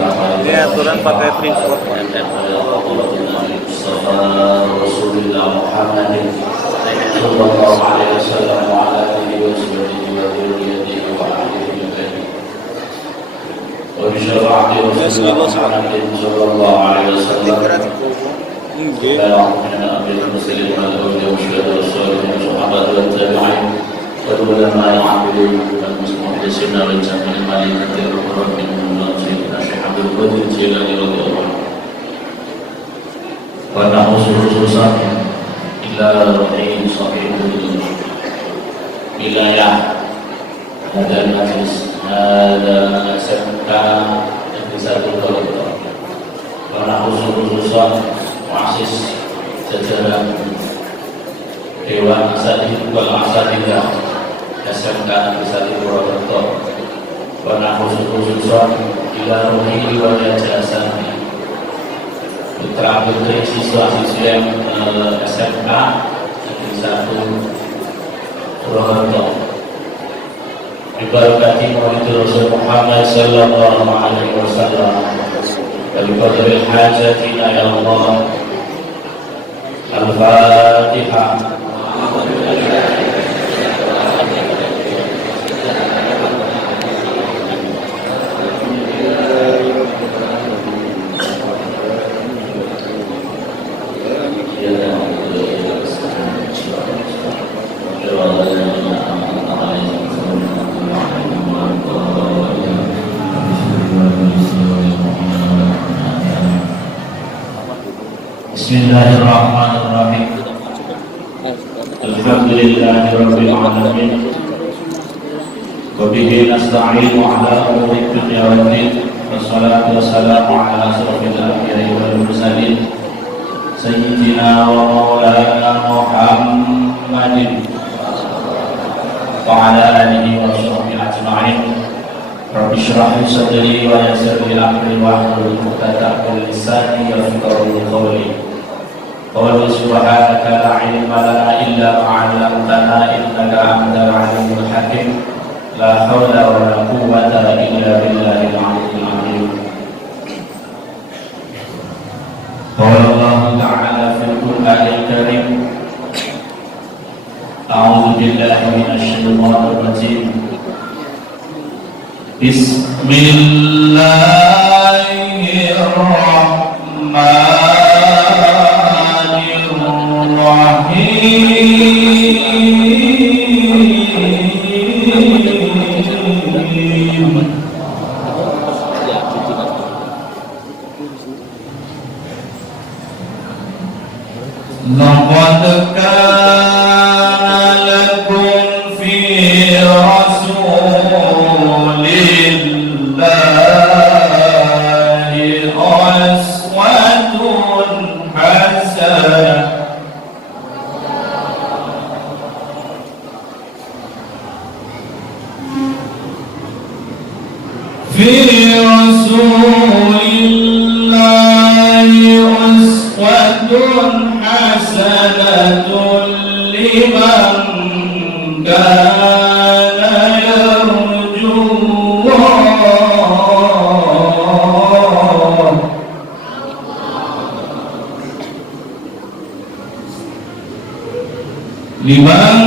Ini aturan pakai tripod. wilayah dan majlis ada SMK Negeri 1 Koruptor karena khusus-khususan muassis jajaran Dewan Asatidz wal Asatidzah SMK Negeri 1 Koruptor karena khusus-khususan ila ruhi wa jasani putra putri siswa-siswi yang SMK Negeri 1 Purwokerto dibarakati Maulid Rasul Muhammad sallallahu alaihi wasallam dari qadril hajatina ya Allah. Al-Fatihah. Bismillahirrahmanirrahim. Alhamdulillahirabbil alamin. Wa bihi nasta'inu ala umuri dunya wad din. Wassalatu wassalamu ala asyrofil anbiya'i wal mursalin sayyidina wa maulana Muhammadin wa ala alihi wa sahbihi ajma'in. Rabbi shrah li sadri wa yassir li amri wahlul 'uqdatam min lisani yafqahu qawli. Qul subhanaka la ilma lana illa ma 'allamtana innaka antal 'alimul hakim. La haula wa la quwwata illa billahil 'aliyyil 'azim. Qala Allah ta'ala fil Qur'anil Karim. A'udzu billahi minasy syaithanir rajim. Bismillahirrahmanirrahim. Laqad kana lakum fi rasulillahi uswatun hasanah. Fi rasulillahi uswatun hasanatun liman kana yarjullah. Liman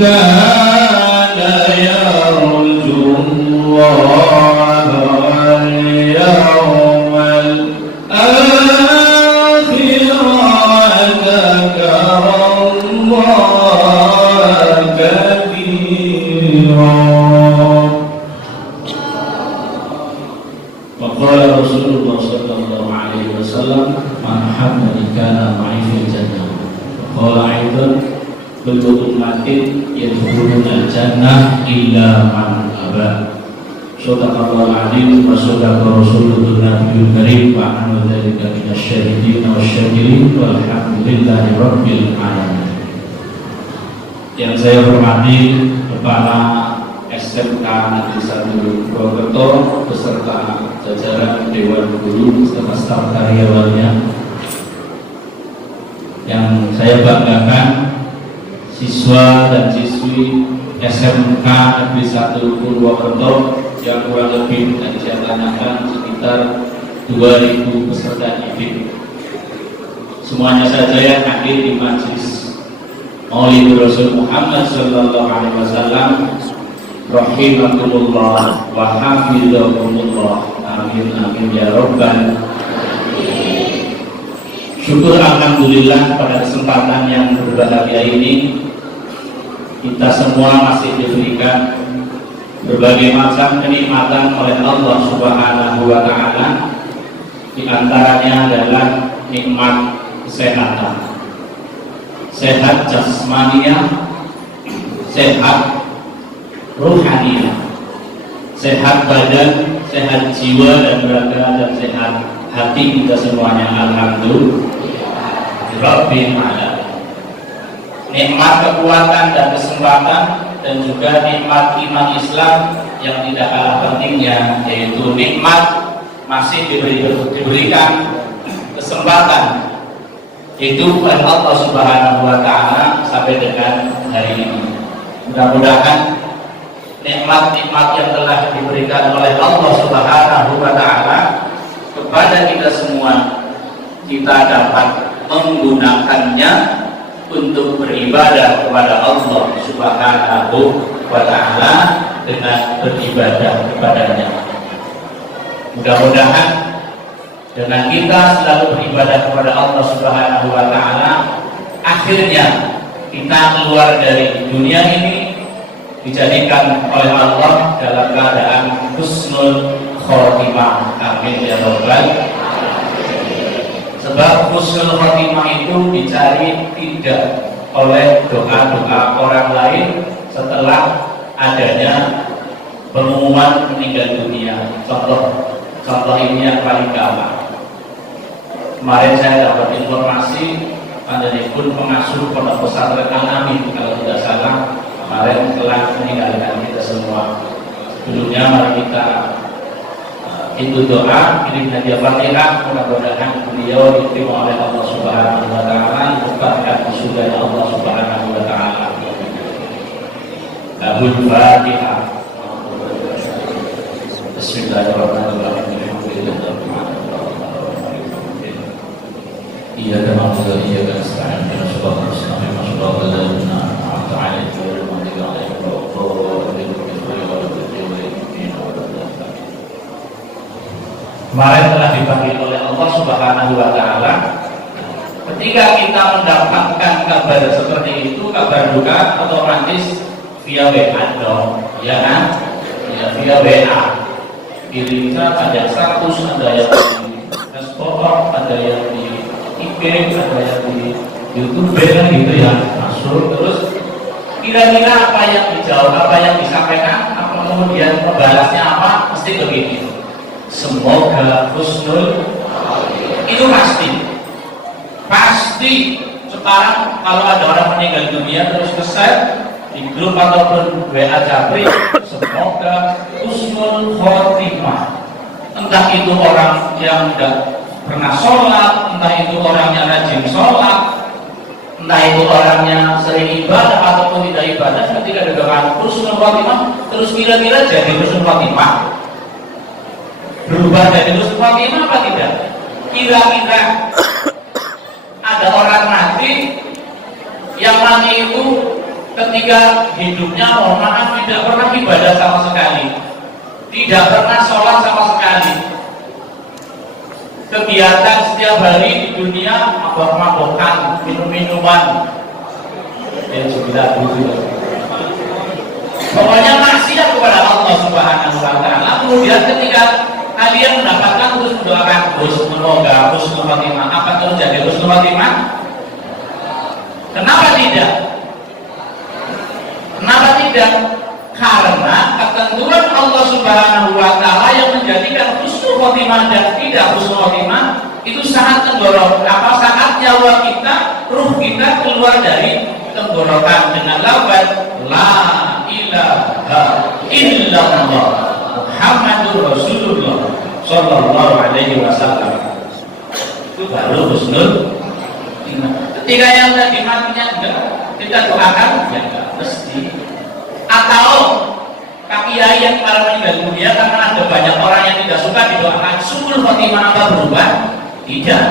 kana yarjullah wal yawmal akhir wa dzakara Allah katsira. Wa qala Rasulullah sallallahu alaihi wasallam man hamma kana ma'i fil jannah. Wa qala aidan kullu ummatin yadkhuluna jannah illa man aba. Shadaqallahu al-azim wa shadaqa rasulun nabiyul karim wa anu dzalika minasyahidin wasyakirin walhamdulillahi rabbil alamin. Yang saya hormati Kepala SMK Negeri 1 Purwokerto beserta jajaran Dewan Guru beserta staf karyawannya. Yang saya banggakan siswa dan siswi SMK Negeri 1 Purwokerto yang kurang lebih tadi saya tanyakan sekitar sekitar 2000 peserta didik. Semuanya saja yang hadir di majlis Maulid Rasul Muhammad sallallahu alaihi wasallam, rahimakumullah wa hafizakumullah. Amin amin ya rabbal. Syukur alhamdulillah pada kesempatan yang berbahagia ini kita semua masih diberikan berbagai macam kenikmatan oleh Allah Subhanahu wa taala. Di antaranya adalah nikmat kesehatan. Sehat jasmania, sehat ruhania, sehat badan, sehat jiwa dan raga, dan sehat hati kita semuanya. Alhamdulillah Rabbil alamin. Nikmat kekuatan dan kesempatan, dan juga nikmat iman Islam yang tidak kalah pentingnya, yaitu nikmat masih diberikan kesempatan hidup oleh Allah Subhanahu wa taala sampai dengan hari ini. Mudah-mudahan nikmat-nikmat yang telah diberikan oleh Allah Subhanahu wa taala kepada kita semua, kita dapat menggunakannya untuk beribadah kepada Allah Subhanahu wa taala dengan beribadah kepadanya. Mudah-mudahan dengan kita selalu beribadah kepada Allah Subhanahu wa taala, akhirnya kita keluar dari dunia ini dijadikan oleh Allah dalam keadaan husnul khotimah. Amin ya rabbal. Sebab husnul khotimah itu dicari tidak oleh doa-doa orang lain setelah adanya pengumuman meninggal dunia. Contoh ini yang paling gampang. Kemarin saya dapat informasi pun pengasuh pondok pesantren Al-Amin, kalau tidak salah, kemarin telah meninggalkan kita semua. Sebelumnya mari kita itu doa, kirim hadiah Fatihah, mudah-mudahan beliau diterima oleh Allah Subhanahu wa taala, berkah surga Allah Subhanahu wa taala. Lahul Fatihah. Bismillahirrahmanirrahim. Iyyaka na'budu wa iyyaka nasta'in. Ihdinas siratal mustaqim. Siratal ladzina an'amta 'alaihim ghairil maghdubi 'alaihim waladdallin. Kemarin telah dipanggil oleh Allah Subhanahu wa taala. Ketika kita mendapatkan kabar seperti itu, kabar duka, otomatis via WA dong, ya kan? Ya, via WA. Kirimnya ada status, ada yang di Facebook, ada yang di IG, ada yang di YouTube, gitu ya. Masuk terus. Kira-kira apa yang dijawab, apa yang disampaikan, apa kemudian membalasnya apa? Mesti begini. Semoga husnul, itu pasti. Sekarang kalau ada orang meninggal dunia terus keset di grup ataupun WA Japri, semoga husnul khotimah. Entah itu orang yang tidak pernah sholat, entah itu orangnya rajin sholat, entah itu orangnya sering ibadah ataupun tidak ibadah, ketika ada doa husnul khotimah, terus kira-kira jadi husnul khotimah, berubah dari husnul khotimah apa tidak? Kira-kira ada orang mati, yang mati itu ketika hidupnya, mohon maaf, tidak pernah ibadah sama sekali, tidak pernah sholat sama sekali, kegiatan setiap hari di dunia mabok-mabokan, minum-minuman, yang juga dulu. Pokoknya maksiat kepada Allah Subhanahu wa taala. Kemudian ketika kalian mendapatkan terus mendoakan semoga husnul khotimah, apa terus jadi husnul khotimah? Kenapa tidak? Kenapa tidak? Karena ketentuan Allah Subhanahu wa taala yang menjadikan husnul khotimah dan tidak husnul khotimah itu sangat tenggorok. Saat nyawa kita, ruh kita keluar dari tenggorokan dengan lafaz la ilaha illallah Muhammadur Rasulullah sallallahu alaihi wasallam. Itu baru husnul khotimah. Ketika yang tadi matinya enggak, kita doakan ya enggak mesti. Atau kaki kiai yang para meninggal dunia, karena ada banyak orang yang tidak suka didoakan khotimah apa berubah? Tidak.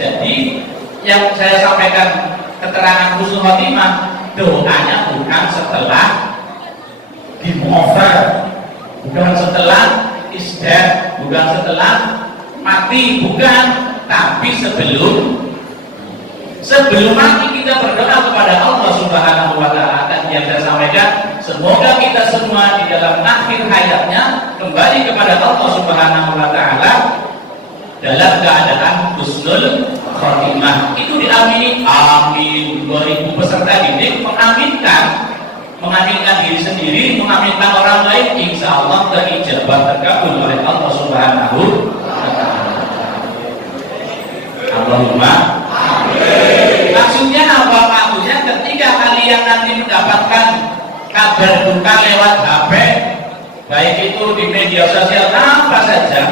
Jadi yang saya sampaikan keterangan husnul khotimah, doanya bukan setelah game over, bukan setelah isdat, bukan setelah mati, bukan, tapi sebelum mati kita berdoa kepada Allah Subhanahu wa Ta'ala. Dan yang saya sampaikan, semoga kita semua di dalam akhir hayatnya kembali kepada Allah Subhanahu wa Ta'ala dalam keadaan husnul khotimah. Itu diamini, amin. 2000 peserta didik mengaminkan diri sendiri, mengaminkan orang lain, insya Allah terijabah, terkabul oleh Allah Subhanahu wa Ta'ala. Allahumma amin. Maksudnya apa? Maksudnya ketika kalian nanti mendapatkan kabar duka lewat HP, baik itu di media sosial apa saja,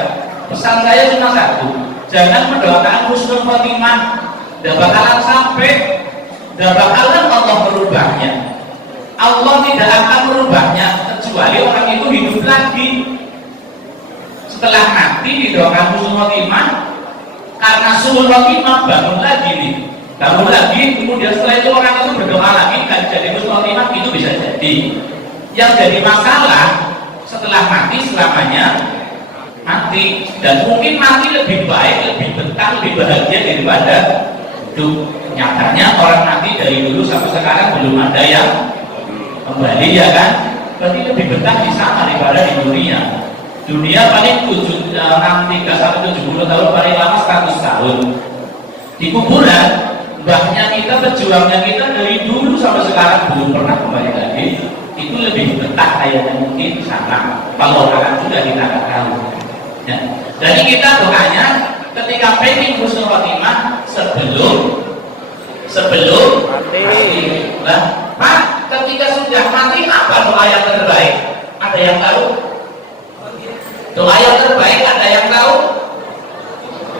pesan saya cuma satu: jangan mendoakan husnul khotimah. Dan bakalan sampai, dan bakalan Allah merubahnya. Allah tidak akan merubahnya kecuali orang itu hidup lagi. Setelah mati didoakan husnul khotimah, karena suul khotimah bangun lagi nih, bangun lagi, kemudian setelah itu orang itu berdoa lagi dan jadi husnul khotimah, itu bisa jadi. Yang jadi masalah setelah mati selamanya mati, dan mungkin mati lebih baik, lebih betah, lebih bahagia daripada hidup. Nyatanya orang mati dari dulu sampai sekarang belum ada yang kembali, ya kan? Berarti lebih betah di sana daripada di dunia. Dunia paling 3 sampai 70 tahun, paling lama 100 tahun. Di kuburan, mbahnya kita, pejuangnya kita dari dulu sampai sekarang belum pernah kembali lagi. Itu lebih betah kayaknya mungkin di sana. Kalau orang sudah kita nggak tahu. Ya. Jadi kita doanya ketika pengen husnul khotimah sebelum mati. Nah, Pak, ketika sudah mati apa doa yang terbaik? Ada yang tahu? Doa yang terbaik ada yang tahu?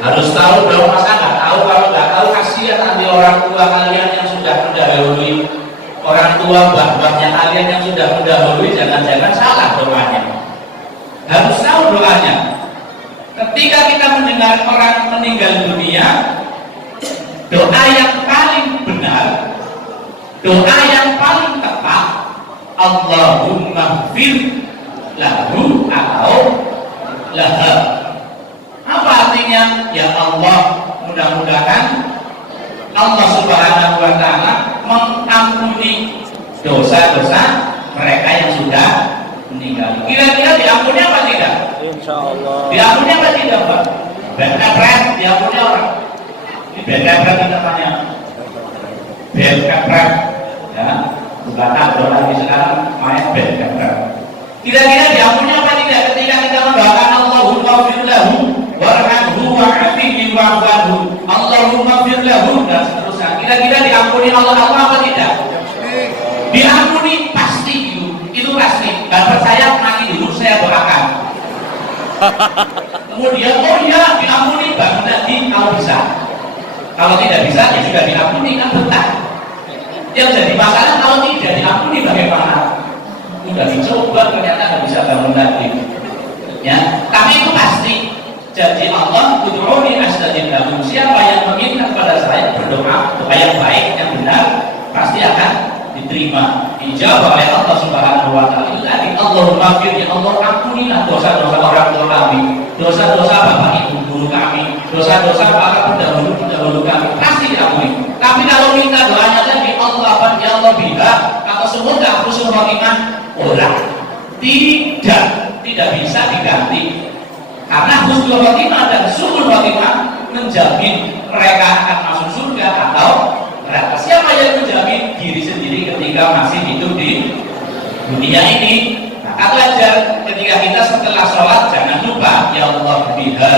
Harus tahu dong, masa nggak tahu? Kalau nggak tahu kasihan nanti orang tua kalian yang sudah mendahului, orang tua mbah-mbahnya kalian yang sudah mendahului, jangan-jangan salah doanya. Harus tahu doanya. Ketika kita mendengar orang meninggal dunia, doa yang paling benar, doa yang paling tepat, Allahumma fir lahu atau laha. Apa artinya? Ya Allah, mudah-mudahan Allah Subhanahu wa Ta'ala mengampuni dosa-dosa mereka yang sudah meninggal. Kira-kira diampuni apa tidak? Insya Allah. Diampuni apa tidak, Pak? Bed-kepret diampuni orang. Di bed-kepret kita tanya. Bed-kepret, ya, bukan ada lagi sekarang main bed-kepret. Kira-kira diampuni apa tidak ketika kita mendoakan Allahumma fir lahu warhamhu wa'afihi wa'fu, Allahumma fir lahu, dan seterusnya. Kira-kira diampuni Allah apa tidak? Diampuni pasti itu pasti. Dan percaya nanti dulu saya doakan. Kemudian oh iya diampuni bang nanti kalau bisa. Kalau tidak bisa ya sudah diampuni, kan betah. Yang jadi masalah kalau tidak diampuni bagaimana? Udah dicoba ternyata nggak bisa bangun lagi. Ya, tapi itu pasti. Janji Allah, ud'uni astajib lakum. Siapa yang meminta kepada saya berdoa, doa yang baik, yang benar, pasti akan diterima, dijawab oleh Allah Subhanahu wa Ta'ala. Itu tadi, Allahumma fir, ya Allah ampunilah dosa-dosa orang tua kami, dosa-dosa bapak ibu guru kami, dosa-dosa para pendahulu kami, pasti diampuni. Tapi kalau minta doanya tadi Allah ya Allah biha atau semoga husnul khotimah, orang tidak bisa diganti. Karena husnul khotimah dan su'ul khotimah menjamin mereka akan masuk surga atau neraka. Siapa yang menjamin? Diri sendiri ketika masih hidup di dunia ini. Nah, belajar ketika kita setelah sholat jangan lupa ya Allah biha,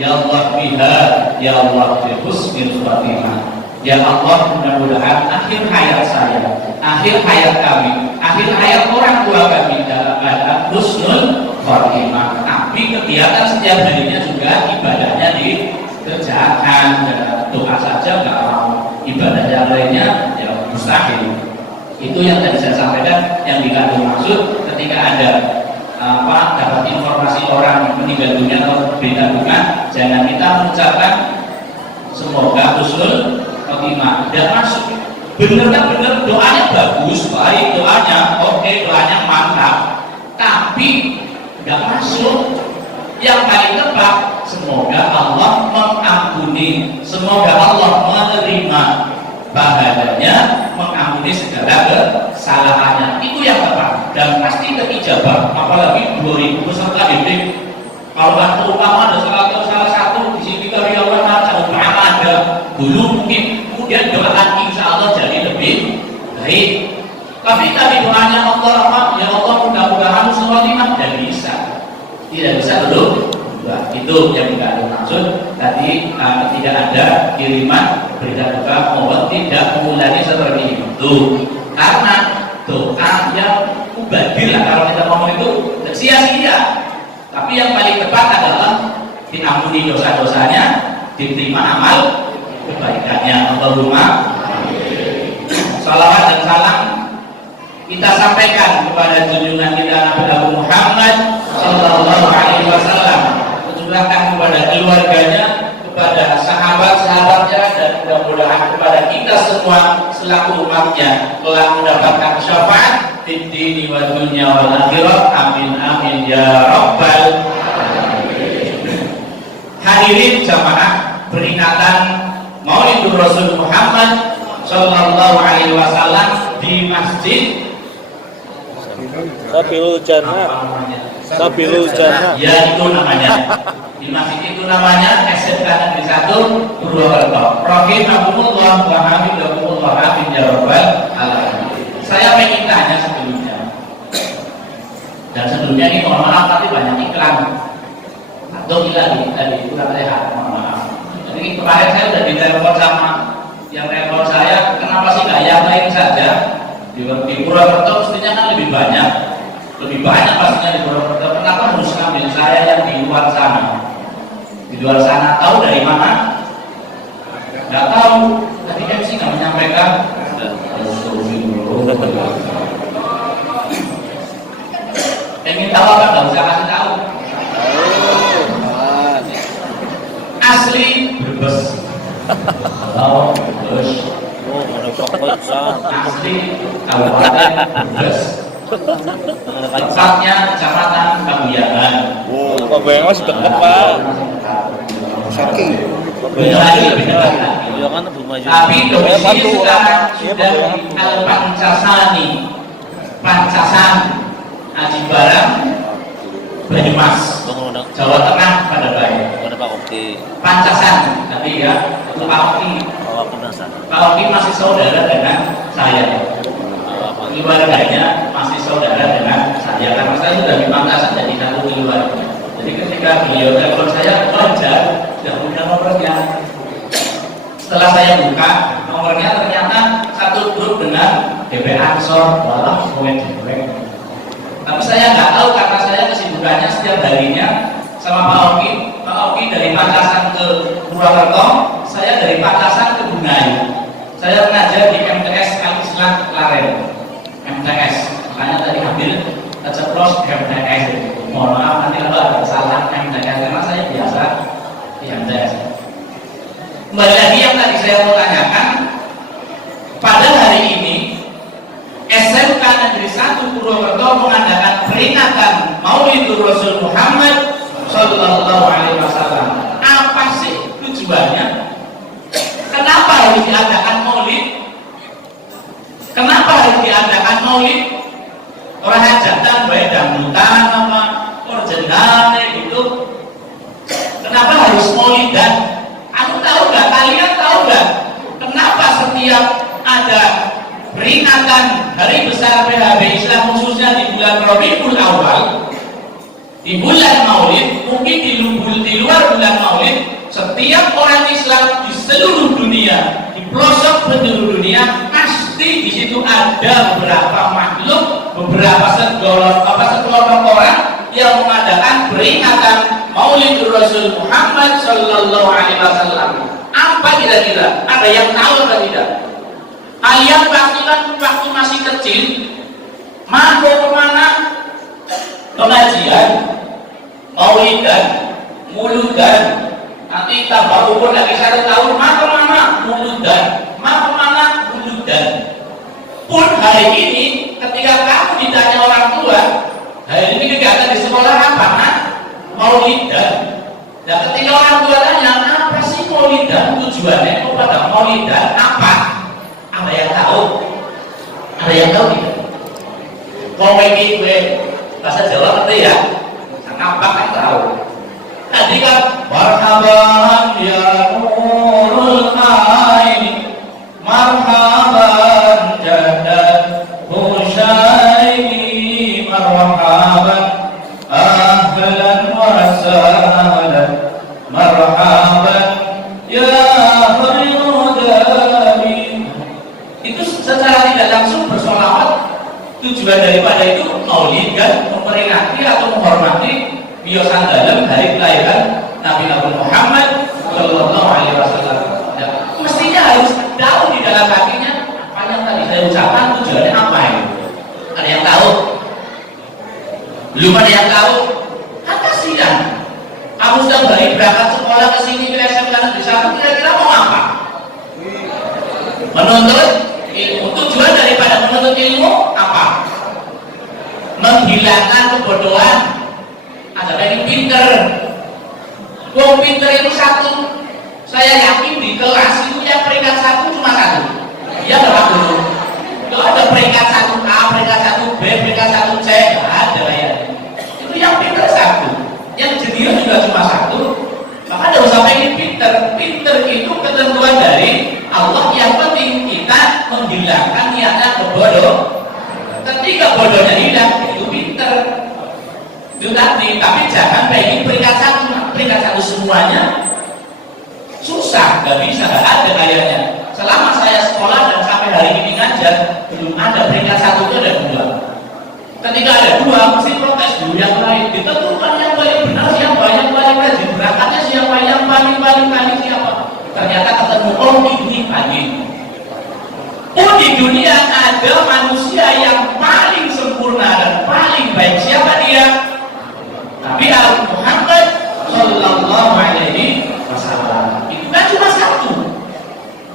ya Allah biha, ya Allah bi husnul khotimah. Ya Allah, mudah-mudahan akhir hayat saya, akhir hayat kami, akhir hayat orang tua kami dalam keadaan husnul khotimah. Tapi kegiatan setiap harinya juga ibadahnya dikerjakan. Doa saja nggak mau, ibadah yang lainnya ya mustahil. Itu yang tadi saya sampaikan, yang dikandung maksud ketika ada dapat informasi informasi orang meninggal dunia atau berita duka, jangan kita mengucapkan semoga husnul khotimah. Tidak masuk. Bener kan bener, doanya bagus, baik doanya, oke doanya mantap, tapi tidak masuk. Yang paling tepat, semoga Allah mengampuni, semoga Allah menerima bahadanya, mengampuni segala kesalahannya. Itu yang tepat dan pasti terijabah. Apalagi 2000 peserta didik. Kalau umpama ada salah satu di sini kita ya Allah ada dulu mungkin kemudian doakan insya Allah jadi lebih baik. Tapi doanya Allah ya Allah mudah-mudahan khotimah dan bisa. Tidak bisa dulu. Nah, itu yang tidak ada maksud tadi tidak ada kiriman berita duka mohon tidak mengulangi seperti itu karena doa yang mubadil kalau kita ngomong itu sia-sia. Tapi yang paling tepat adalah diampuni dosa-dosanya, diterima amal kebaikannya. Allahumma salawat dan salam kita sampaikan kepada junjungan kita Nabi Muhammad Sallallahu Alaihi Wasallam, curahkan kepada keluarganya, kepada sahabat-sahabatnya, dan mudah-mudahan kepada kita semua selaku umatnya telah mendapatkan syafaat di dini wa dunya wal akhirah. Amin amin ya rabbal alamin. Hadirin jamaah peringatan Maulid Rasul Muhammad Sallallahu Alaihi Wasallam di masjid Sabilul Jannah. Sabilul Jannah. Ya itu namanya. Di masjid itu namanya SMK Negeri 1 Purwokerto. Rahimahumullah wa hafizakumullah amin ya rabbal alamin. Saya ingin tanya sebelumnya. Dan sebelumnya ini mohon maaf nanti banyak iklan. Atau tadi kurang sehat, mohon maaf. Jadi kemarin saya sudah ditelepon sama yang telepon saya, kenapa sih nggak yang lain saja? Di Purwokerto mestinya kan lebih banyak pastinya di Purwokerto. Kenapa harus ngambil saya yang di luar sana? Di luar sana tahu dari mana? Nggak tahu. Tadi MC nggak menyampaikan. Ingin tahu apa nggak usah kasih tahu. Asli Brebes. Oh, Brebes. Asli Kabupaten Brebes. Tempatnya Kecamatan Kabuyangan. Kabuyangan masih dekat Pak. Saking. Lebih dekat lagi. Tapi domisili sekarang sudah di Al-Pancasani, Pancasan, Aji Barang, Banyumas, Jawa Tengah pada baik. Pancasan, tapi ya untuk Pak Oki masih saudara dengan saya. Keluarganya masih saudara dengan saya karena saya sudah di Pancasan jadi satu keluarga. Jadi ketika beliau telepon saya, wajar, sudah punya nomornya. Setelah saya buka nomornya ternyata satu grup dengan DP Ansor, walah komen DP. Tapi saya nggak tahu karena saya kesibukannya setiap harinya sama Pak Oki. Pak Oki dari Pancasan ke Purwokerto, saya dari Pancasan ke Bungayu. Saya mengajar di MTS Al-Islam Klaren. MTS, makanya tadi ambil ceplos MTS. Mohon maaf nanti kalau ada salah MTS karena saya biasa di MTS. Kembali lagi yang tadi saya mau tanyakan, pada hari ini SMK Negeri 1 Purwokerto mengadakan peringatan Maulid Rasul Muhammad Sallallahu Alaihi Wasallam. Apa sih tujuannya? Kenapa harus diadakan Maulid? Kenapa harus diadakan Maulid? Orang hajatan, baik dangdutan, apa orjenane gitu. Kenapa harus Maulid? Dan aku tahu nggak? Kalian tahu nggak? Kenapa setiap ada peringatan hari besar PHB Islam khususnya di bulan Rabiul Awal, di bulan Maulid, mungkin di luar bulan Maulid, setiap orang Islam di seluruh dunia, di pelosok penjuru dunia, pasti di situ ada beberapa makhluk, beberapa sekelompok orang yang mengadakan peringatan Maulid Rasul Muhammad Sallallahu Alaihi Wasallam. Apa kira-kira? Ada yang tahu atau tidak? Kalian pastikan waktu masih kecil, mau kemana? Pengajian. maulidan, muludan, nanti tambah umur lagi 1 tahun, maka mana muludan, maka mana muludan. Pun hari ini ketika kamu ditanya orang tua, hari ini kegiatan di sekolah apa? Nah, maulidan. Dan ketika orang tua tanya, apa sih maulidan, tujuannya kepada maulidan apa? Ada yang tahu? Ada yang tahu tidak? Kalau ini gue bahasa Jawa ngerti ya? Nampak kan tahu. Tadi kan marhaban ya nurul aini, marhaban jadat husyaini, marhaban ahlan wa sahlan, marhaban ya khairudani. Itu secara tidak langsung bersolawat. Tujuan daripada itu maulid kan, memperingati atau menghormati biosan dalam hari kelahiran Nabi Muhammad Shallallahu Alaihi Wasallam. Ya, mestinya harus tahu di dalam hatinya apa yang tadi saya ucapkan tujuannya apa ini. Ada yang tahu? Belum ada yang tahu? Kata siang, kamu sudah balik berangkat sekolah ke sini ke SMK di sana, kira-kira mau apa? Menuntut ilmu. Tujuan daripada menuntut ilmu apa? Menghilangkan kebodohan. Ada yang pinter. Wong pinter itu satu. Saya yakin di kelas itu yang peringkat 1 cuma 1. Iya berapa dulu? Kalau ada peringkat 1A, peringkat 1B, peringkat 1C, nggak ada ya. Itu yang pinter 1. Yang jenius juga cuma 1. Maka tidak usah pengen pinter. Pinter itu ketentuan dari Allah. Yang penting kita menghilangkan niatnya kebodoh. Ketika bodohnya hilang, itu pinter. Itu tadi. Tapi jangan pengen peringkat 1. Peringkat 1 semuanya susah, nggak bisa, nggak ada kayaknya. Selama saya sekolah dan sampai hari ini ngajar, belum ada peringkat 1 itu ada 2. Ketika ada 2, mesti protes dulu yang lain. Ditentukan yang paling benar siapa, yang paling rajin berangkatnya siapa, yang paling siapa. Ternyata ketemu ini pagi. Oh, di dunia ada manusia yang paling sempurna dan paling baik. Siapa dia? Nabi Muhammad Sallallahu Alaihi Wasallam. Itu kan cuma 1.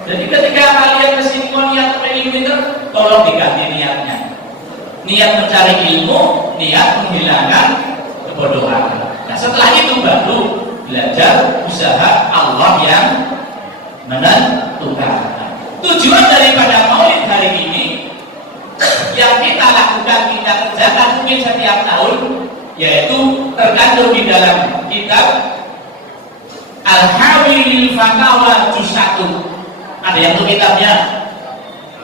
Jadi ketika kalian kesini mau niat pengen pinter, tolong diganti niatnya. Niat mencari ilmu, niat menghilangkan kebodohan. Nah, setelah itu baru belajar usaha Allah yang menentukan. Tujuan daripada maulid hari ini yang kita lakukan, kita kerjakan mungkin setiap tahun, yaitu terkandung di dalam kitab Al-Hawil Fatawa Juz 1. Ada yang tuh kitabnya?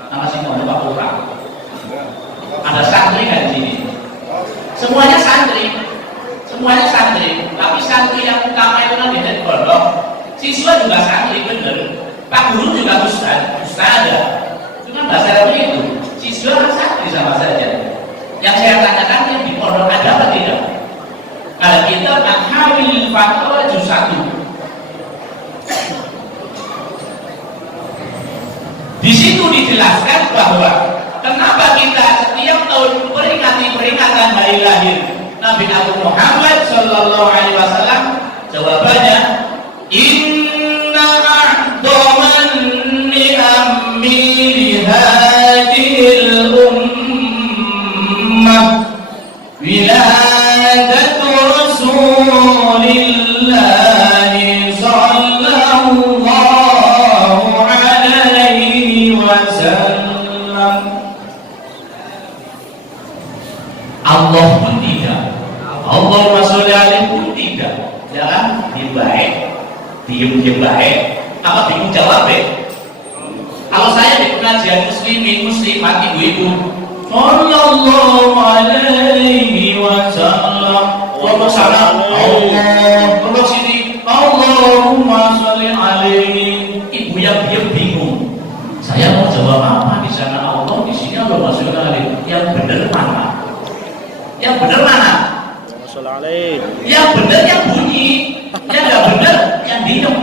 Nama sih mau Pak Pura. Ada santri kan di sini? Semuanya santri. Tapi santri yang utama itu kan di pondok. Siswa juga santri, bener. Pak guru juga ustaz ada. Cuma bahasa Arabnya itu. Siswa kan santri sama saja. Yang saya tanyakan yang di pondok ada apa tidak? Ada kitab Al-Hawil Fatawa Juz 1. Di situ dijelaskan bahwa kenapa kita setiap tahun memperingati peringatan hari lahir Nabi Muhammad Sallallahu Alaihi Wasallam. Jawabannya, Inna a'dhaman ni'ammi lihadihil ummah wiladatu Rasulillahi Sallallahu Alaihi Wasallam. Allah pun tidak, Allahumma sholli alaihi pun tidak. Jangan diem baik. Apa bingung jawab deh? Kalau saya di pengajian muslimin muslimat ibu-ibu, Sallallahu Alaihi Wasallam, ngomong sana Allah, ngomong sini Allahumma sholli alaihi. Ibu yang diem bingung. Saya mau jawab apa? Di sana Allah, di sini Allahumma sholli alaihi. Yang benar mana? Yang benar mana? Yang benar yang bunyi, yang nggak benar yang diem.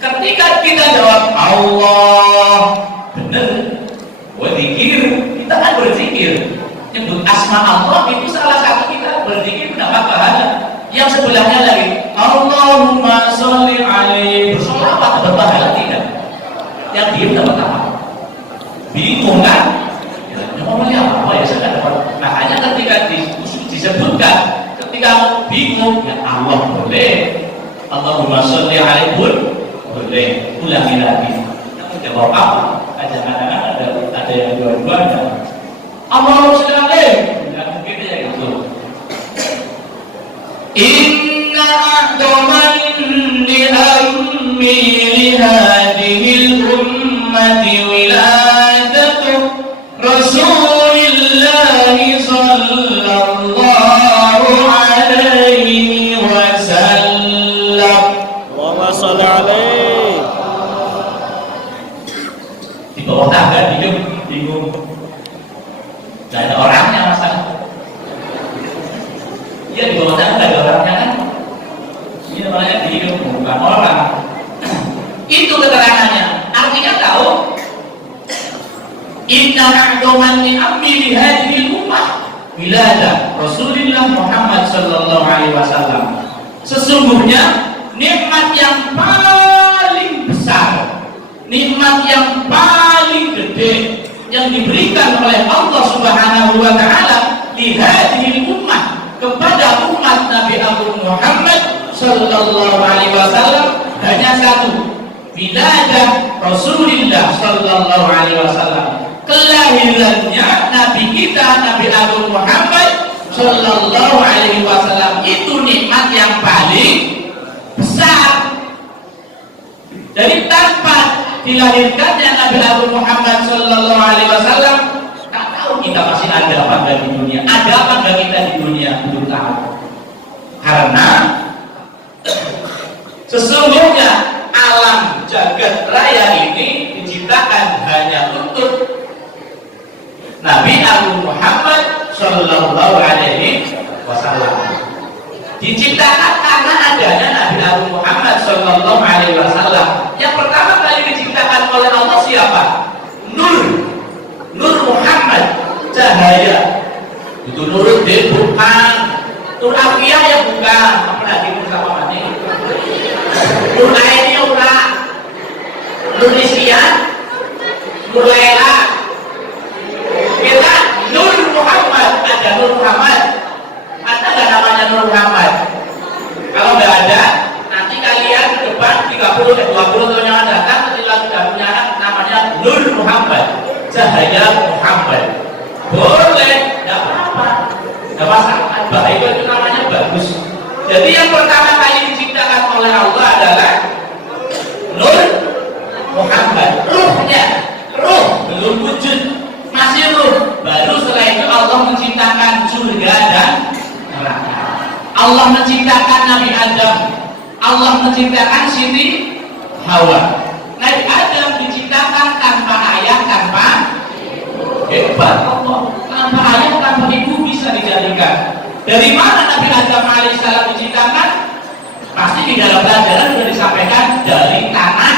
Ketika kita jawab Allah, benar, berzikir, kita kan berzikir. Nyebut asma Allah itu salah satu kita berzikir mendapat pahala. Yang yang sebelahnya lagi Allahumma sholli alaihi, bersolawat berpahala tidak? Yang diem dapat apa? Bingung kan? Ya, ngomongnya apa ya, saya tidak dapat. Makanya ketika disebutkan, ketika bingung, ya Allah boleh, Allahumma sholli alaihi boleh, ulangi lagi. Kamu jawab apa? Kadang-kadang ada yang dua-duanya. Allahumma sholli alaihi, nggak mungkin ya itu. Inna a'dhaman li ammi li hadhihi al-ummati wiladatu Rasulillah sallallahu alaihi wasallam. Allahumma sholli alaihi. Di bawah tangga bingung. Tidak ada orangnya masa. Iya, di bawah tangga ada orangnya kan. Ini orangnya bingung, bukan orang. Itu keterangannya. Artinya tahu inna a'dhaman li ammi li hadhihi ummah wilada Rasulullah Muhammad sallallahu alaihi wasallam. Sesungguhnya nikmat yang paling besar, nikmat yang paling gede yang diberikan oleh Allah Subhanahu wa taala li hadhihi ummah, kepada umat Nabi Agung Muhammad sallallahu alaihi wasallam hanya satu, wiladah Rasulullah sallallahu alaihi wasallam, kelahirannya Nabi kita Nabi Agung Muhammad sallallahu alaihi wasallam. Itu nikmat yang paling besar. Jadi tanpa dilahirkannya Nabi Agung Muhammad sallallahu alaihi wasallam, tak tahu kita masih ada apa enggak di dunia, ada apa enggak kita di dunia, belum tahu. Karena sesungguhnya alam jagat raya ini diciptakan hanya untuk Nabi Agung Muhammad sallallahu alaihi wasallam. Diciptakan karena adanya Nabi Agung Muhammad sallallahu alaihi wasallam. Yang pertama kali diciptakan oleh Allah siapa? Nur Muhammad, cahaya. Itu Nuruddin bukan, Nur Afiyah ya bukan, apa lagi sama mati? Nur Aini ora, Nur Nisyan, Nur Laila. Kita Nur Muhammad, ada Nur Muhammad. Ada nggak namanya Nur Muhammad? Kalau nggak ada, nanti kalian ke depan 30 tahun yang datang ketika sudah punya anak namanya Nur Muhammad, cahaya Muhammad. Boleh, nggak apa-apa, nggak masalah. Baik itu namanya bagus. Jadi yang pertama kali diciptakan oleh Allah adalah Nur Muhammad. Ruh belum wujud, masih ruh. Baru setelah itu Allah menciptakan surga dan neraka. Allah menciptakan Nabi Adam, Allah menciptakan Siti Hawa. Nabi Adam diciptakan tanpa ayah, tanpa hebat Allah, tanpa ayah, tanpa ibu bisa dijadikan. Dari mana Nabi Adam alaihissalam diciptakan? Pasti di dalam pelajaran sudah disampaikan, dari tanah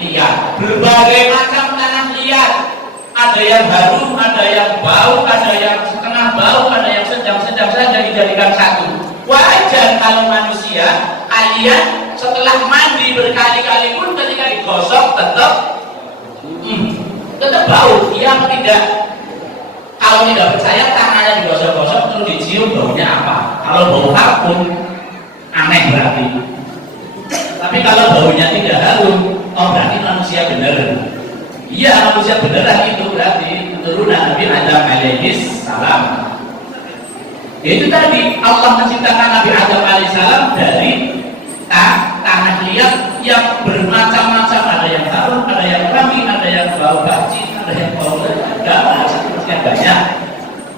liat. Berbagai macam tanah liat. Ada yang harum, ada yang bau, ada yang setengah bau, ada yang sedang-sedang saja dijadikan satu. Wajar kalau manusia, kalian setelah mandi berkali-kali pun ketika digosok tetap bau. Yang tidak, kalau tidak percaya tangannya digosok-gosok terus dicium baunya apa? Kalau bau parfum aneh berarti. Tapi kalau baunya tidak harum, oh berarti manusia benar. Iya, manusia beneran itu berarti keturunan Nabi Adam alaihis salam. Itu tadi Allah menciptakan Nabi Adam alaihissalam dari tanah liat yang bermacam-macam, ada yang harum, ada yang wangi, ada yang bau bacin, ada yang bau macam-macam banyak.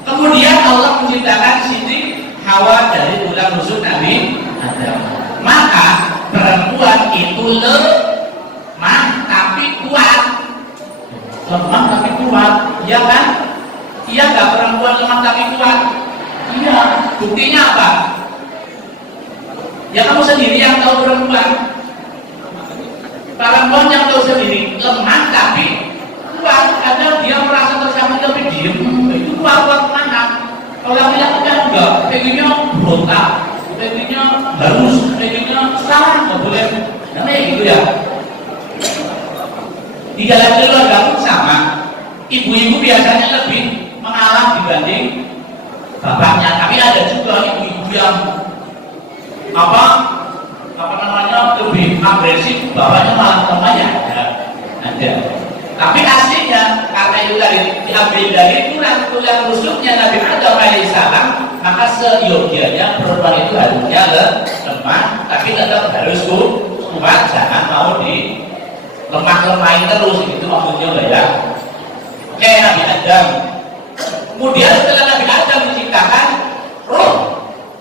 Kemudian Allah menciptakan Siti Hawa dari tulang rusuk Nabi Adam. Maka perempuan itu lemah tapi kuat. Lemah tapi kuat, iya kan? Iya nggak, perempuan lemah tapi kuat? Iya. Buktinya apa? Ya kamu sendiri yang tahu perempuan. Perempuan yang tahu sendiri lemah tapi kuat. Kadang dia merasa tersakiti tapi diem. Itu kuat mana? Kalau laki-laki kan enggak, pengennya berontak, pengennya harus pengennya sekarang nggak boleh, karena gitu ya. Di dalam keluarga pun sama, ibu-ibu biasanya lebih mengalah dibanding bapaknya, tapi ada juga ibu-ibu yang apa namanya lebih agresif, bapaknya malah temannya ada. Tapi aslinya karena itu tadi diambil dari tulang rusuknya Nabi Adam alaihissalam, maka seyogianya perempuan itu harusnya lemah, tapi tetap harus kuat, jangan mau di lemah-lemahin terus, itu maksudnya lah ya. Kayak Nabi Adam. Kemudian setelah Nabi Adam diciptakan, roh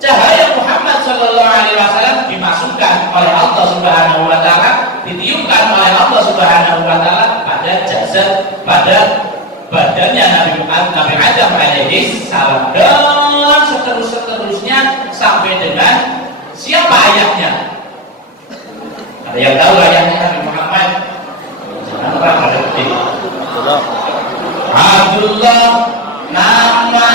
cahaya Muhammad Shallallahu Alaihi Wasallam dimasukkan oleh Allah Subhanahu Wa Taala, ditiupkan oleh Allah Subhanahu Wa Taala pada jasad, pada badannya Nabi Adam alaihi salam, dan seterusnya sampai dengan siapa ayahnya? Ada yang tahu ayahnya Nabi Muhammad? Jangan lupa ada ketik. Abdullah nama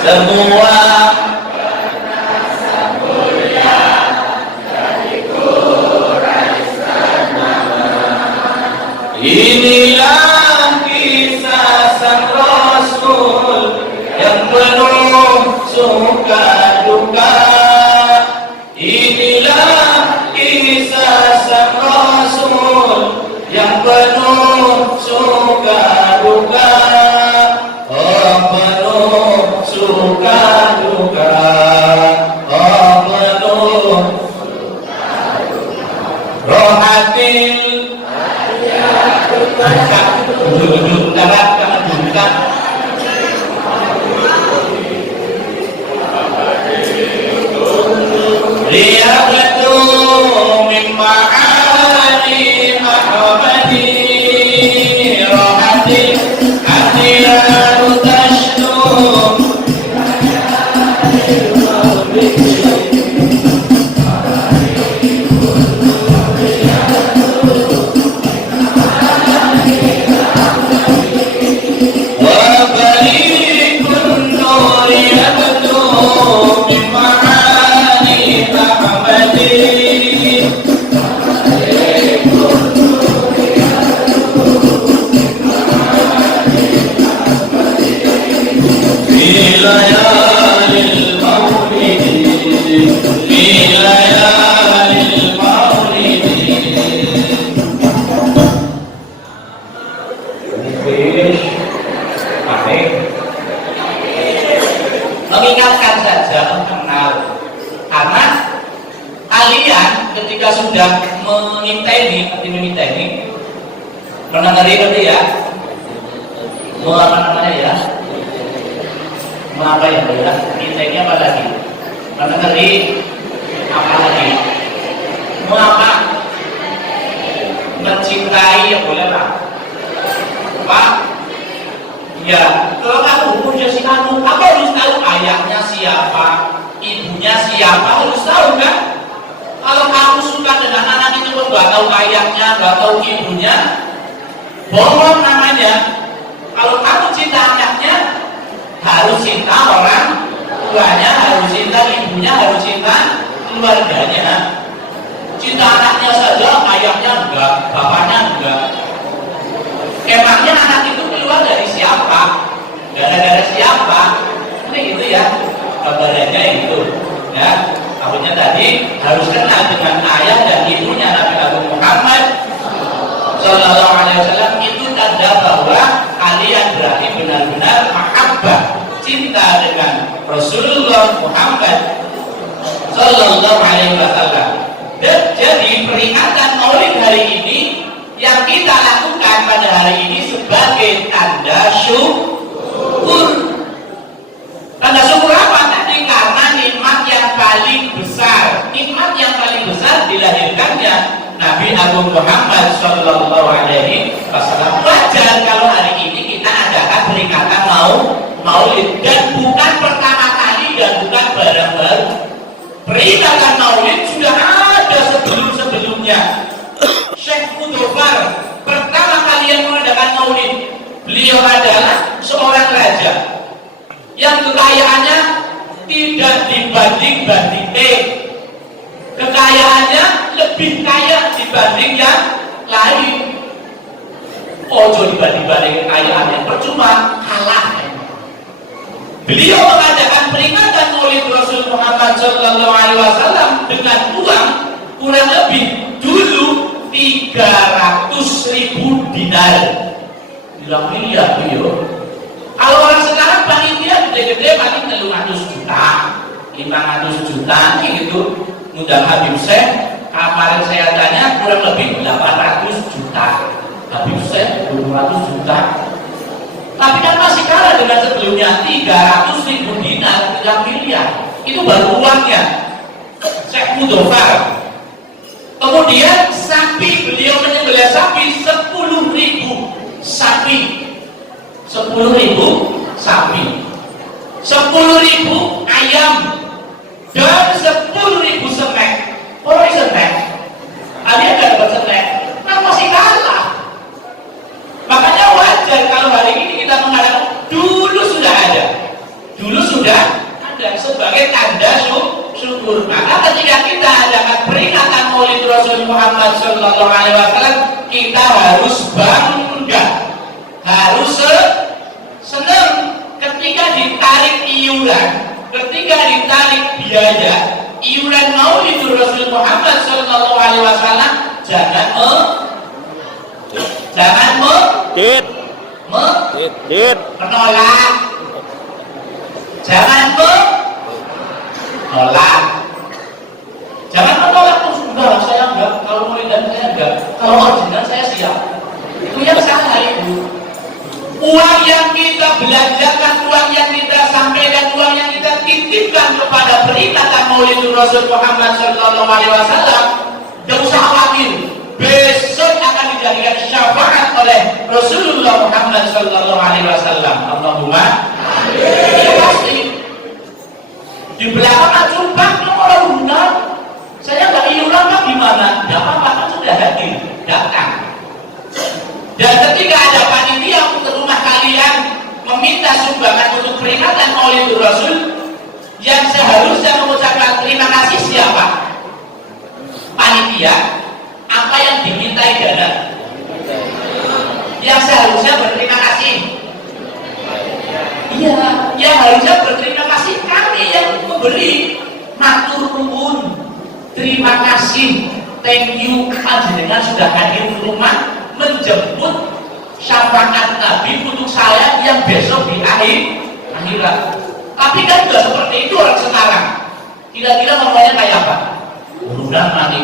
semua inilah kisah sang Rasul yang penuh suka duka. Inilah kisah sang Rasul yang penuh suka duka. Oh penuh suka duka. Oh penuh rohatil. Duduk darat karena dudukan. Liyabatu mimma ali Muhammadi rohati hatiyaru tashnu. Mengingatkan saja, mengenal, karena kalian ketika sudah menginteni, menengeri berarti ya, apa namanya ya, apa ya, nginteni apa lagi, menengeri apa lagi, apa, mencintai ya boleh lah, Pak. Ya, kalau kamu punya si kamu harus tahu ayahnya siapa, ibunya siapa, harus tahu kan? Kalau kamu suka dengan anak itu nggak tahu ayahnya, nggak tahu ibunya, bohong namanya. Kalau kamu cinta anaknya, harus cinta orang tuanya, harus cinta ibunya, harus cinta keluarganya. Cinta anaknya saja, ayahnya enggak, bapaknya enggak. Emangnya anak itu keluar dari siapa? Gara-gara siapa? Ini gitu ya, kabarnya itu. Ya, maksudnya tadi harus kenal dengan ayah dan ibunya Nabi Muhammad Sallallahu Alaihi Wasallam. Itu tanda bahwa kalian berarti benar-benar mahabbah, cinta dengan Rasulullah Muhammad Sallallahu Alaihi Wasallam. Dan jadi peringatan Maulid hari ini yang kita lakukan pada hari ini sebagai tanda syukur. Tanda syukur apa tadi? Karena nikmat yang paling besar dilahirkannya Nabi Agung Muhammad Sallallahu Alaihi Wasallam. Wajar kalau hari ini kita adakan peringatan Maulid, dan bukan pertama kali dan bukan barang baru. Peringatan Maulid sudah ada sebelum-sebelumnya. Syekh Mudofar pertama kali yang mengadakan Maulid. Beliau adalah seorang raja yang kekayaannya tidak dibanding-bandingkan. Kekayaannya lebih kaya dibanding yang lain. Ojo dibanding-banding kekayaannya, percuma, kalah. Beliau mengadakan peringatan Maulid Rasul Muhammad Sallallahu Alaihi Wasallam dengan uang kurang lebih dulu 300.000 dinar. Bilang miliar beliau. Kalau orang sekarang panitia gede-gede paling 300 juta, 500 juta gitu. Mudah Habib Syekh, kemarin saya tanya kurang lebih 800 juta. Habib Syekh 200 juta. Tapi kan masih kalah dengan sebelumnya 300.000 dinar, 3 miliar. Itu baru uangnya. Syekh Mudofar. Kemudian sapi, beliau menyembelih sapi 10.000 sapi. 10.000 sapi. 10.000 ayam. Dan 10.000 semek. Kalau semek, kalian nggak dapat semek, kan masih kalah. Makanya wajar kalau hari ini kita mengadakan, dulu sudah ada sebagai tanda syukur. Maka ketika kita adakan peringatan Maulid Rasul Muhammad Sallallahu Alaihi Wasallam, kita harus bangga, harus senang ketika ditarik iuran. Ketika ditarik biaya iuran Maulid Rasul Muhammad Sallallahu Alaihi Wasallam, jangan menolak, jangan menolak. Enggak, saya enggak. Kalau Maulidan saya enggak. Kalau original saya siap. Itu yang salah itu. Uang yang kita belanjakan, uang yang kita sampaikan, uang yang kita titipkan kepada peringatan Maulid Rasul Muhammad Sallallahu Alaihi Wasallam, jangan usah khawatir, besok akan dijadikan syafaat oleh Rasulullah Muhammad Sallallahu Alaihi Wasallam. Allahumma amin. Ini pasti. Di belakang jumlah orang undang, saya nggak iuran kan gimana? Nggak apa-apa, kan sudah hadir, datang. Dan ketika ada panitia untuk rumah kalian meminta sumbangan untuk peringatan Maulid Rasul, yang seharusnya mengucapkan terima kasih siapa? Panitia. Apa yang dimintai dana? Yang seharusnya berterima kasih. Iya, yang harusnya berterima kasih kami yang memberi. Matur nuwun, terima kasih, thank you, panjenengan sudah hadir di rumah menjemput syafaat Nabi untuk saya yang besok di akhirat. Tapi kan tidak seperti itu orang sekarang. Kira-kira ngomongnya kayak apa? Bulan mati,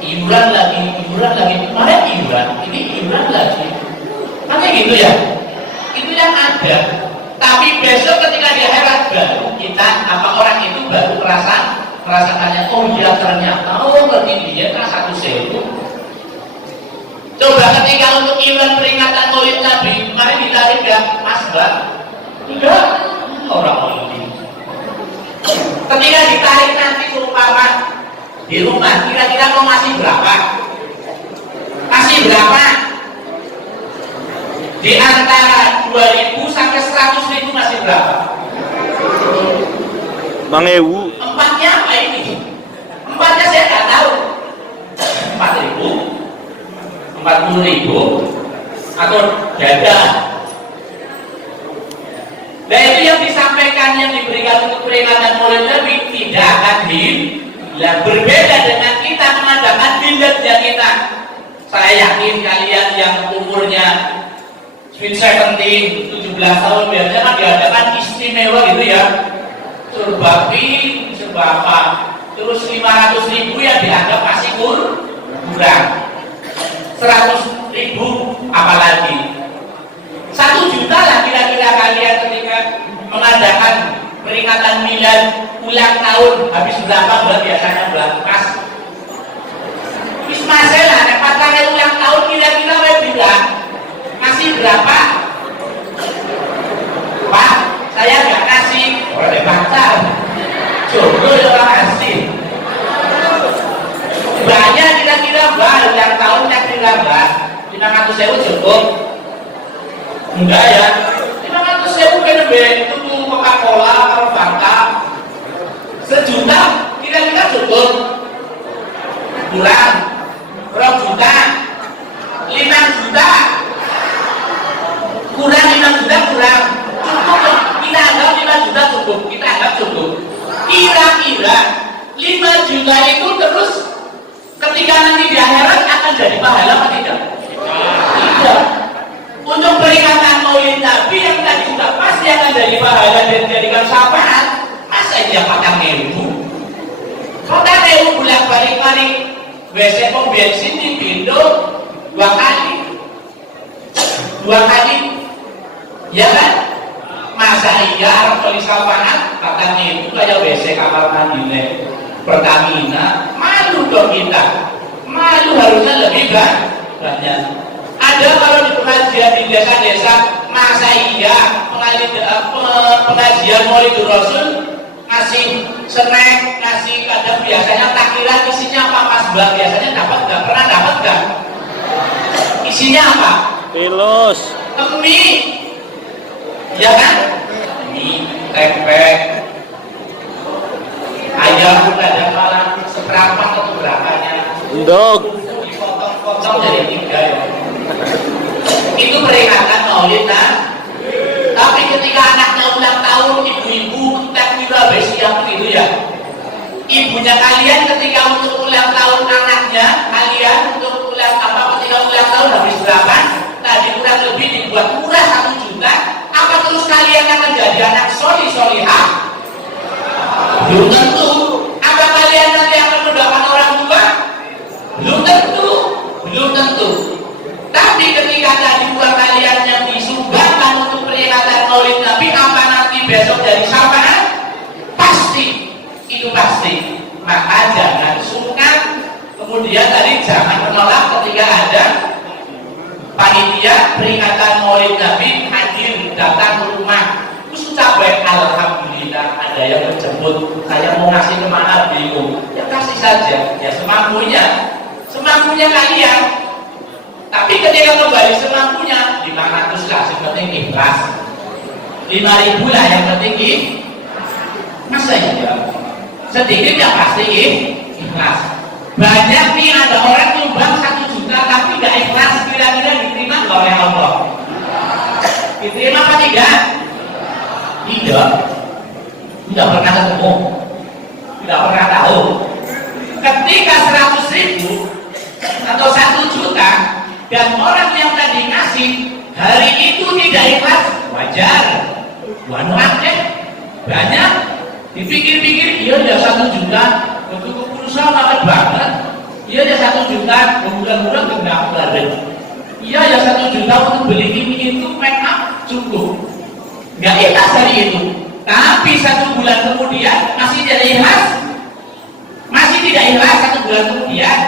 iuran lagi, kemarin iuran, ini iuran lagi. Kan gitu ya? Itu yang ada. Tapi besok ketika di akhirat baru kita, orang itu baru merasakannya, oh iya ternyata, berarti dia kan 1.000. Coba ketika untuk iuran peringatan Maulid Nabi kemarin ditarik ya, Mas Bang? Enggak, orang Maulid. Ketika ditarik nanti seumpama di rumah, kira-kira mau masih berapa? Masih berapa? Di antara 2.000 sampai 100.000 masih berapa? Mangewu. Empatnya apa ini? Empatnya saya nggak tahu. 4.000, 40.000, atau dada. Nah itu yang disampaikan, yang diberikan untuk peringatan Maulid Nabi tidak akan hilang. Berbeda dengan kita mengadakan bilatnya kita. Saya yakin kalian yang umurnya sweet 17 tahun biasanya kan diadakan istimewa gitu ya. Serba pin, serba apa. Terus 500.000 yang dianggap masih kurang. 100.000 apalagi. 1 juta lah kira-kira kalian ketika mengadakan peringatan milad ulang tahun, habis berapa bulan biasanya bulan pas? masalah nek pasangan ulang tahun kira-kira wae bilang masih berapa? Pak, saya nggak kasih oleh pacar. Jodoh ya orang kasih. Banyak kira-kira Mbak ulang tahun kira-kira Mbak 500.000 cukup? Enggak ya. 500.000 kan lebih tuku Coca-Cola atau Fanta. 1 juta kira-kira cukup? Kurang. 2 juta, 5 juta, kurang 5 juta kurang. Cukup, kita anggap 5 juta cukup. Kita anggap cukup. Kira-kira 5 juta itu terus ketika nanti di akhirat akan jadi pahala apa tidak? Tidak. Untuk peringatan Maulid Nabi yang tadi sudah pasti akan jadi pahala dan dijadikan syafaat, masa dia patang ilmu? Patang ilmu bolak-balik WC pom bensin di Pindo 2 kali, ya kan? Masa iya Arab beli syafaat patang ilmu kayak WC kapal mandi Pertamina? Malu dong kita, malu harusnya lebih banyak. Ada kalau di pengajian di desa-desa, masa iya pengajian Maulidur Rasul ngasih snack, ngasih kadang biasanya takbiran isinya apa Mas Mbak? Biasanya dapat nggak? Pernah dapat nggak? Isinya apa? Pilus. Mie, ya kan? Mie, tempe, ayam, kadang malah seberapa atau berapanya? Endog. Dipotong-potong jadi 3 ya. Itu peringatan Maulid nah. Tapi ketika anaknya ulang tahun, ibu-ibu kita kira siap gitu ya. Ibunya kalian ketika untuk ulang tahun anaknya, kalian untuk ulang ketika ulang tahun habis berapa? Tadi kurang lebih dibuat murah 1 juta. Apa terus kalian akan jadi anak solihah? Belum tentu. Apa kalian nanti akan mendapat orang tua? Belum tentu. Tapi ketika tadi uang kalian yang disumbangkan untuk peringatan Maulid Nabi, apa nanti besok jadi syafaat? Pasti, itu pasti. Maka jangan sungkan. Kemudian tadi jangan menolak ketika ada panitia peringatan Maulid Nabi hadir datang ke rumah. Terus ucapkan alhamdulillah ada yang menjemput. Saya mau ngasih kemana bingung. Ya kasih saja. Ya semampunya kalian. Tapi ketika kembali semampunya 500 lah, yang penting ikhlas. 5.000 lah yang penting masa iya? Sedikit ya pasti ikhlas. Banyak nih ada orang nyumbang 1 juta tapi nggak ikhlas, kira-kira diterima nggak oleh Allah? Diterima apa tidak? Tidak pernah ketemu, tidak pernah tahu. Ketika 100.000 atau 1 juta dan orang yang tadi ngasih hari itu tidak ikhlas, wajar. Wajar banyak. Dipikir-pikir, iya ya 1 juta untuk pulsa banget banget. Iya ya 1 juta, bulan-bulan genap bareng. Iya ya 1 juta untuk beli ini itu make up cukup. Nggak ikhlas hari itu. Tapi 1 bulan kemudian masih tidak ikhlas, masih tidak ikhlas 1 bulan kemudian.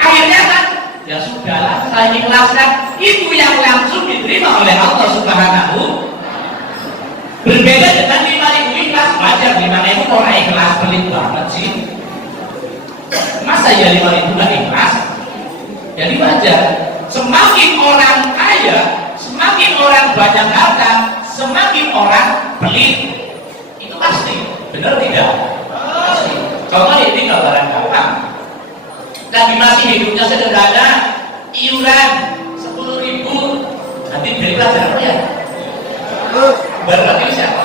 Akhirnya kan, ya sudahlah, saya ikhlaskan. Itu yang langsung diterima oleh Allah Subhanahu. Berbeda dengan 5.000 ikhlas, wajar 5.000 orang ikhlas, pelit banget sih. Masa ya 5.000 nggak ikhlas? Jadi wajar. Semakin orang kaya, semakin orang banyak harta, semakin orang pelit. Itu pasti, benar tidak? Pasti. Contoh ini gambaran gampang. Nabi masih hidupnya sederhana, iuran 10.000, nanti beri pelajaran ya. Berarti siapa?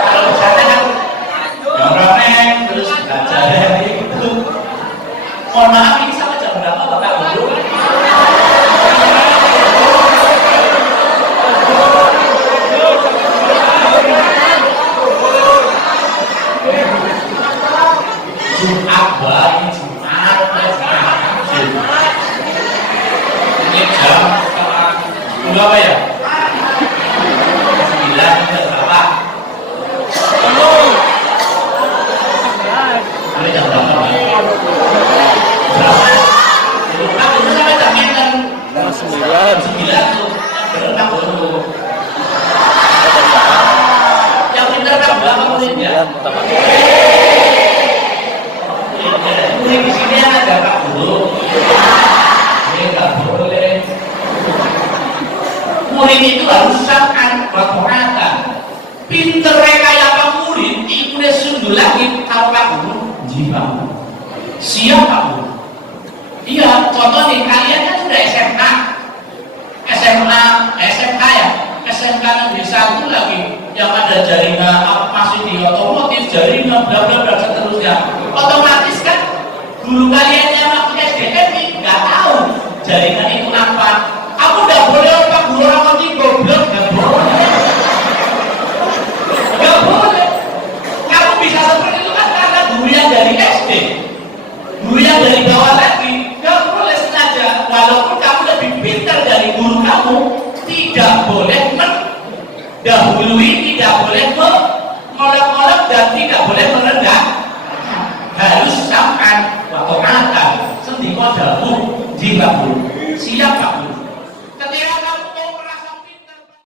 Kalau sana kan nongkrong terus belajar dari itu. Mohon maaf ini sampai jam berapa Bapak Guru? Jumat bayi Jumat ini jam berapa ya? 9 berapa? Anda pertama. Ini di sini ada Pak Guru. Ini nggak boleh. Murid itu harus sangat berpengharapan. Pinter kayak Pak murid, ibunya sundul lagi kalau Pak Guru jiwa. Siap Pak Guru. Iya, contoh nih kalian kan sudah SMA, SMK ya, SMK negeri 1 lagi yang ada jaringan masih di otomotif, jaringan bla bla bla seterusnya. Otomatis kan guru kalian yang waktu SDM nggak tahu jaringan itu apa. Aku nggak boleh Pak Guru orang ngerti goblok, nggak boleh. Nggak boleh. Kamu bisa seperti itu kan karena guru yang dari SD, guru yang dari bawah lagi. Nggak boleh sengaja, walaupun kamu lebih pintar dari guru kamu, tidak boleh mendahului, tidak boleh